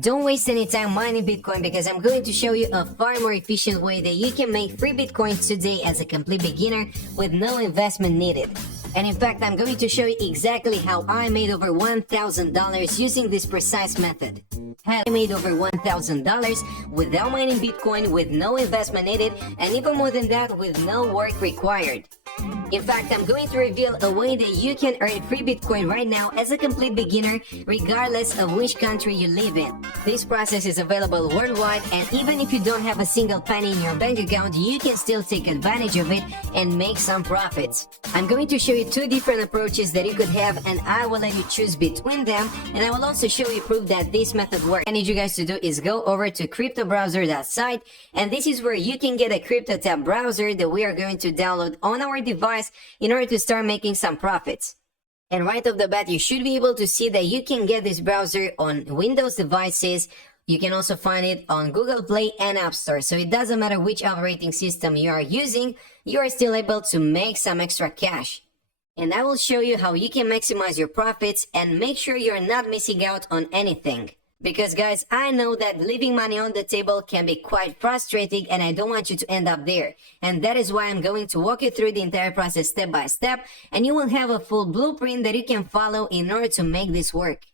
Don't waste any time mining Bitcoin because I'm going to show you a far more efficient way that you can make free Bitcoin today as a complete beginner with no investment needed. And in fact, I'm going to show you exactly how I made over $1,000 using this precise method. I made over $1,000 without mining Bitcoin with no investment needed, and even more than that with no work required. In fact, I'm going to reveal a way that you can earn free Bitcoin right now as a complete beginner, regardless of which country you live in. This process is available worldwide, and even if you don't have a single penny in your bank account, you can still take advantage of it and make some profits. I'm going to show you two different approaches that you could have, and I will let you choose between them, and I will also show you proof that this method works. What I need you guys to do is go over to cryptobrowser.site, and this is where you can get a crypto tab browser that we are going to download on our device in order to start making some profits. And right off the bat, you should be able to see that you can get this browser on Windows devices. You can also find it on Google Play and App Store. So it doesn't matter which operating system you are using, you are still able to make some extra cash. And I will show you how you can maximize your profits and make sure you're not missing out on anything. Because guys, I know that leaving money on the table can be quite frustrating, and I don't want you to end up there. And that is why I'm going to walk you through the entire process step by step, and you will have a full blueprint that you can follow in order to make this work.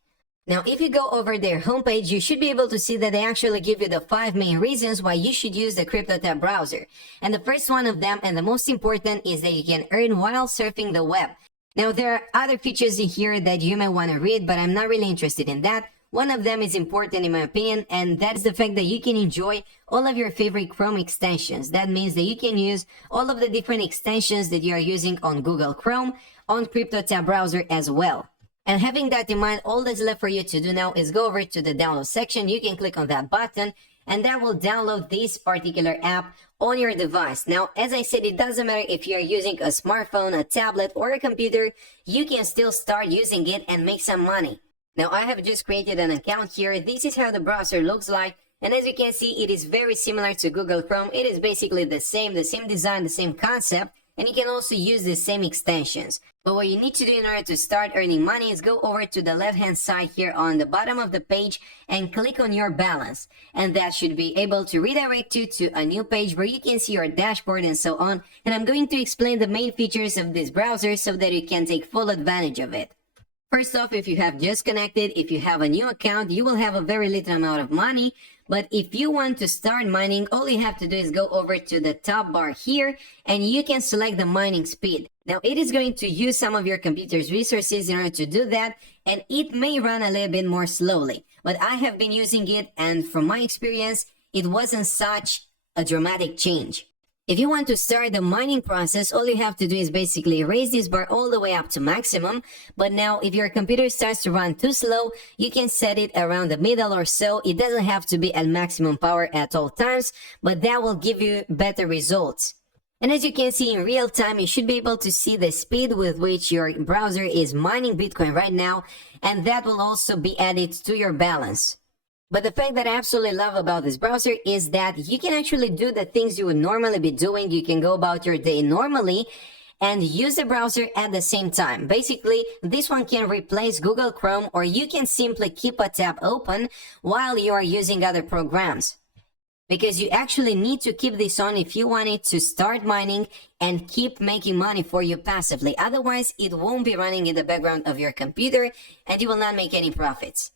Now, if you go over their homepage, you should be able to see that they actually give you the 5 main reasons why you should use the CryptoTab browser. And the first one of them, and the most important, is that you can earn while surfing the web. Now, there are other features in here that you may want to read, but I'm not really interested in that. One of them is important in my opinion, and that's the fact that you can enjoy all of your favorite Chrome extensions. That means that you can use all of the different extensions that you are using on Google Chrome on CryptoTab browser as well. And having that in mind, all that's left for you to do now is go over to the download section. You can click on that button, and that will download this particular app on your device. Now, as I said, it doesn't matter if you're using a smartphone, a tablet, or a computer, you can still start using it and make some money. Now, I have just created an account here. This is how the browser looks like. And as you can see, it is very similar to Google Chrome. It is basically the same design, the same concept. And you can also use the same extensions. But what you need to do in order to start earning money is go over to the left-hand side here on the bottom of the page and click on your balance. And that should be able to redirect you to a new page where you can see your dashboard and so on. And I'm going to explain the main features of this browser so that you can take full advantage of it. First off, if you have just connected, if you have a new account, you will have a very little amount of money. But if you want to start mining, all you have to do is go over to the top bar here and you can select the mining speed. Now, it is going to use some of your computer's resources in order to do that, and it may run a little bit more slowly. But I have been using it, and from my experience, it wasn't such a dramatic change. If you want to start the mining process, all you have to do is basically raise this bar all the way up to maximum. But now, if your computer starts to run too slow, you can set it around the middle or so. It doesn't have to be at maximum power at all times, but that will give you better results. And as you can see in real time, you should be able to see the speed with which your browser is mining Bitcoin right now, and that will also be added to your balance. But the fact that I absolutely love about this browser is that you can actually do the things you would normally be doing. You can go about your day normally and use the browser at the same time. Basically, this one can replace Google Chrome, or you can simply keep a tab open while you are using other programs. Because you actually need to keep this on if you want it to start mining and keep making money for you passively. Otherwise, it won't be running in the background of your computer and you will not make any profits.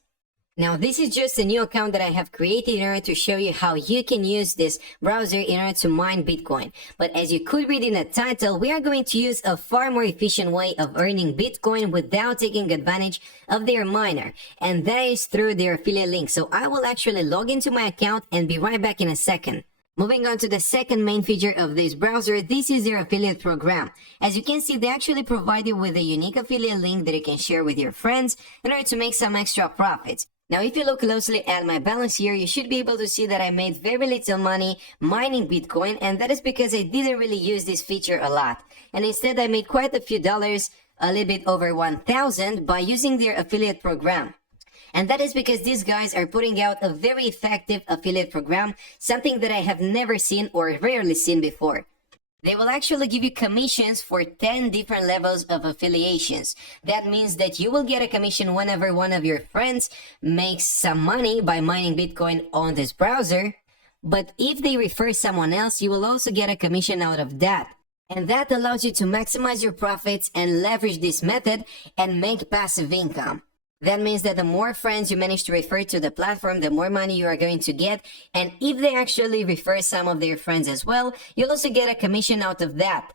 Now, this is just a new account that I have created in order to show you how you can use this browser in order to mine Bitcoin. But as you could read in the title, we are going to use a far more efficient way of earning Bitcoin without taking advantage of their miner. And that is through their affiliate link. So I will actually log into my account and be right back in a second. Moving on to the second main feature of this browser, this is their affiliate program. As you can see, they actually provide you with a unique affiliate link that you can share with your friends in order to make some extra profits. Now, if you look closely at my balance here, you should be able to see that I made very little money mining Bitcoin, and that is because I didn't really use this feature a lot. And instead, I made quite a few dollars, a little bit over 1,000, by using their affiliate program. And that is because these guys are putting out a very effective affiliate program, something that I have never seen or rarely seen before. They will actually give you commissions for 10 different levels of affiliations. That means that you will get a commission whenever one of your friends makes some money by mining Bitcoin on this browser. But if they refer someone else, you will also get a commission out of that. And that allows you to maximize your profits and leverage this method and make passive income. That means that the more friends you manage to refer to the platform, the more money you are going to get. And if they actually refer some of their friends as well, you'll also get a commission out of that.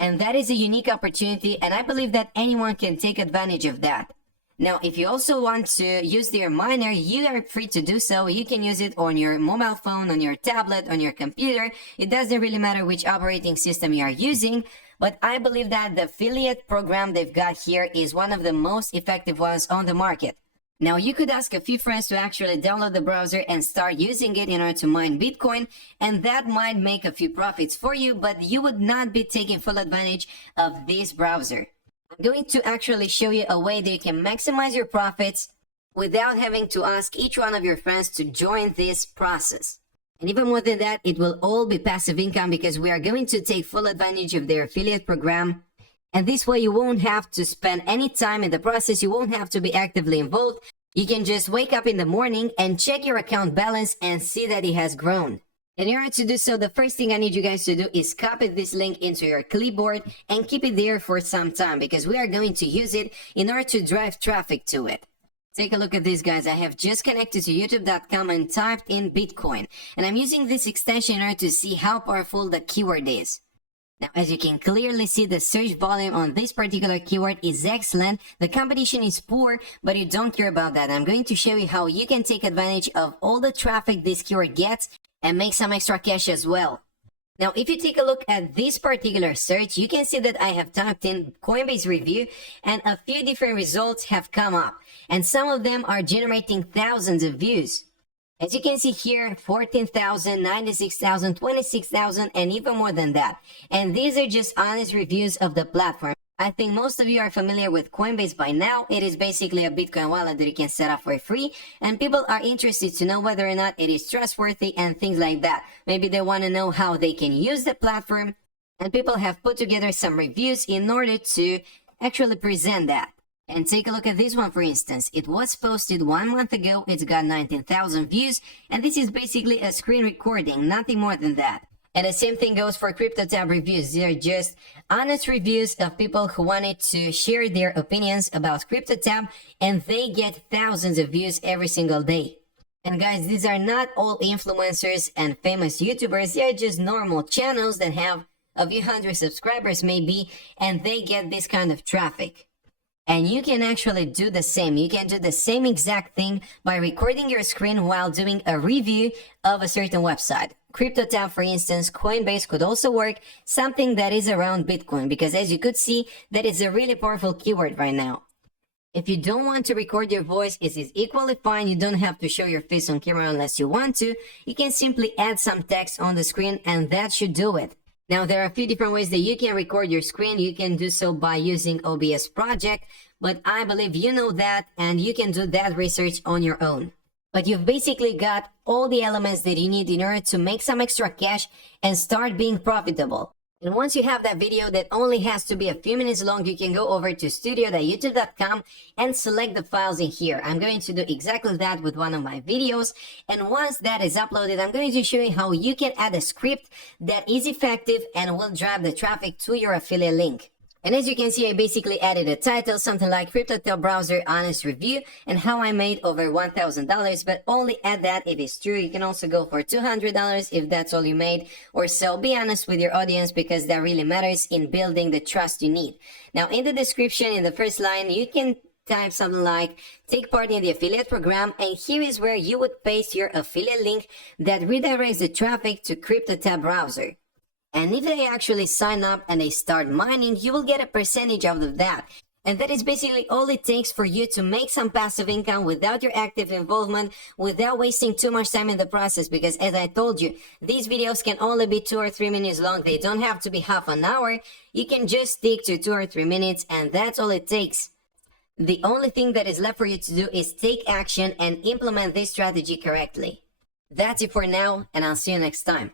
And that is a unique opportunity, and I believe that anyone can take advantage of that. Now, if you also want to use their miner, you are free to do so. You can use it on your mobile phone, on your tablet, on your computer. It doesn't really matter which operating system you are using. But I believe that the affiliate program they've got here is one of the most effective ones on the market. Now, you could ask a few friends to actually download the browser and start using it in order to mine Bitcoin, and that might make a few profits for you, but you would not be taking full advantage of this browser. I'm going to actually show you a way that you can maximize your profits without having to ask each one of your friends to join this process. And even more than that, it will all be passive income because we are going to take full advantage of their affiliate program. And this way you won't have to spend any time in the process. You won't have to be actively involved. You can just wake up in the morning and check your account balance and see that it has grown. And in order to do so, the first thing I need you guys to do is copy this link into your clipboard and keep it there for some time because we are going to use it in order to drive traffic to it. Take a look at this, guys. I have just connected to youtube.com and typed in Bitcoin. And I'm using this extension in order to see how powerful the keyword is. Now, as you can clearly see, the search volume on this particular keyword is excellent. The competition is poor, but you don't care about that. I'm going to show you how you can take advantage of all the traffic this keyword gets and make some extra cash as well. Now, if you take a look at this particular search, you can see that I have typed in Coinbase review and a few different results have come up. And some of them are generating thousands of views. As you can see here, 14,000, 96,000, 26,000, and even more than that. And these are just honest reviews of the platform. I think most of you are familiar with Coinbase by now. It is basically a Bitcoin wallet that you can set up for free, and people are interested to know whether or not it is trustworthy and things like that. Maybe they want to know how they can use the platform, and people have put together some reviews in order to actually present that. And take a look at this one, for instance. It was posted 1 month ago, it's got 19,000 views, and this is basically a screen recording, nothing more than that. And the same thing goes for CryptoTab reviews. They're just honest reviews of people who wanted to share their opinions about CryptoTab, and they get thousands of views every single day. And guys, these are not all influencers and famous YouTubers. They are just normal channels that have a few hundred subscribers maybe, and they get this kind of traffic. And you can actually do the same. You can do the same exact thing by recording your screen while doing a review of a certain website. CryptoTab, for instance, Coinbase could also work, something that is around Bitcoin, because as you could see, that is a really powerful keyword right now. If you don't want to record your voice, it is equally fine. You don't have to show your face on camera unless you want to. You can simply add some text on the screen and that should do it. Now, there are a few different ways that you can record your screen. You can do so by using OBS Project, but I believe you know that and you can do that research on your own. But you've basically got all the elements that you need in order to make some extra cash and start being profitable. And once you have that video that only has to be a few minutes long, you can go over to studio.youtube.com and select the files in here. I'm going to do exactly that with one of my videos. And once that is uploaded, I'm going to show you how you can add a script that is effective and will drive the traffic to your affiliate link. And as you can see, I basically added a title, something like CryptoTab Browser Honest Review and how I made over $1,000, but only add that if it's true. You can also go for $200 if that's all you made or so. Be honest with your audience because that really matters in building the trust you need. Now, in the description, in the first line, you can type something like take part in the affiliate program, and here is where you would paste your affiliate link that redirects the traffic to CryptoTab Browser. And if they actually sign up and they start mining, you will get a percentage out of that. And that is basically all it takes for you to make some passive income without your active involvement, without wasting too much time in the process. Because as I told you, these videos can only be 2 or 3 minutes long. They don't have to be half an hour. You can just stick to 2 or 3 minutes and that's all it takes. The only thing that is left for you to do is take action and implement this strategy correctly. That's it for now, and I'll see you next time.